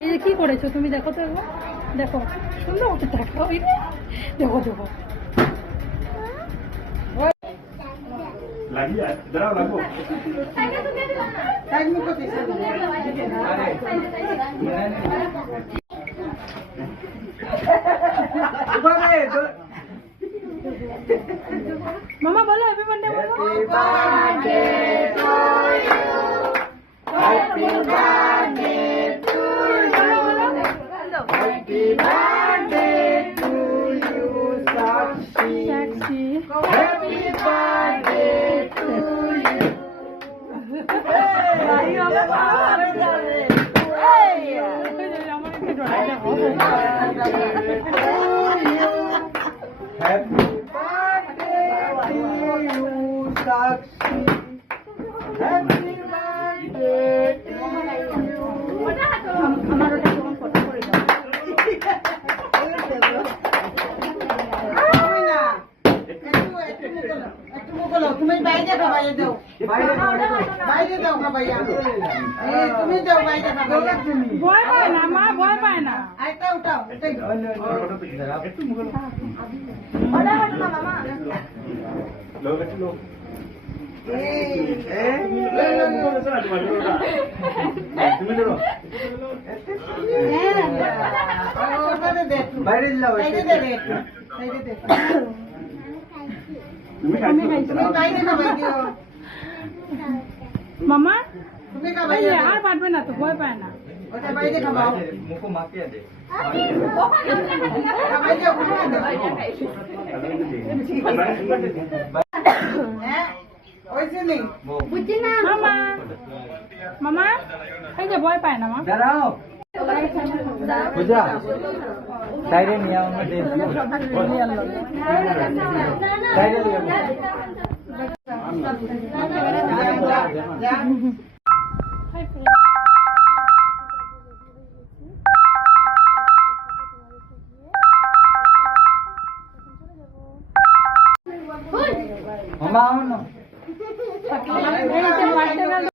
এই কি করেছো তুমি? দেখো তো একবার, দেখো সুন্দর মতো দেখো, দেখো দেখো মামা বলো happy birthday. Happy birthday to you, Sakshi. Happy birthday to you. Happy birthday to you, Sakshi. Happy birthday to you. আমার ওটা তোমার ফটো করে দাও। তুমি বাইরে খাবাইয়ে দাও, বাইরে দাও খাবাইয়া, তুমি দাও বাইরে খাবাইয়া। ভয় পায় না মা, ভয় পায় না। আইটা উঠাও, উঠাই বাইরে যাও, বাইরে দে, বাইরে দে। তুমি বাইরে খাবাই দিও। মামা তুমি এই খাবাইয়া আর পারবে না তো, ভয় পায় না। ওটা বাইরে খাবাও। মুখো মাখিয়ে দে। খাবাই দিও, খাবাই দিও। হ্যাঁ, ওইছে নেই। মামা মামা এই যে ভয় পায় না মা। দাঁড়াও পূজা সাইডে নিয়ে আও না, সাইডে নিয়ে যা হাই মামা আও না। ফ্রেন্ড